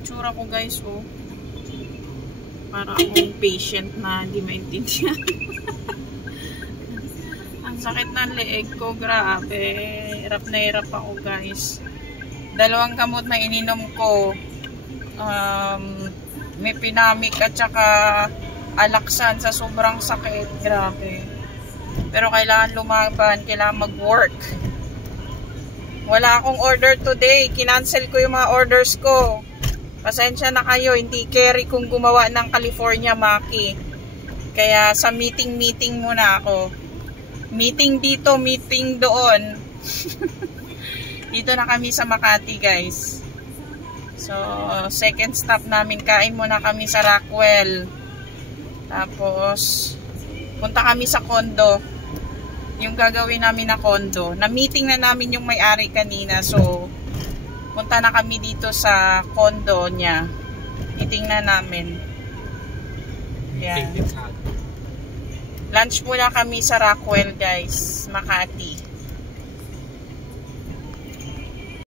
itsura ko guys, oh. Para akong patient na hindi maintindihan. Ang sakit ng leeg ko, grabe. Hirap na hirap ako guys. 2 gamot na ininom ko. May Pinamic at saka Alaxan sa sobrang sakit. Grabe. Pero kailangan lumaban, kailangan mag-work. Wala akong order today. Kinancel ko yung mga orders ko. Pasensya na kayo, hindi carry kung gumawa ng California Maki. Kaya sa meeting muna ako. Meeting dito, meeting doon. Dito na kami sa Makati guys. So, second stop namin, kain muna kami sa Rockwell. Tapos, punta kami sa condo. Yung gagawin namin na condo. Na-meeting na namin yung may-ari kanina. So, punta na kami dito sa condo niya. Titingnan namin. Yan. Lunch muna kami sa Rockwell guys, Makati.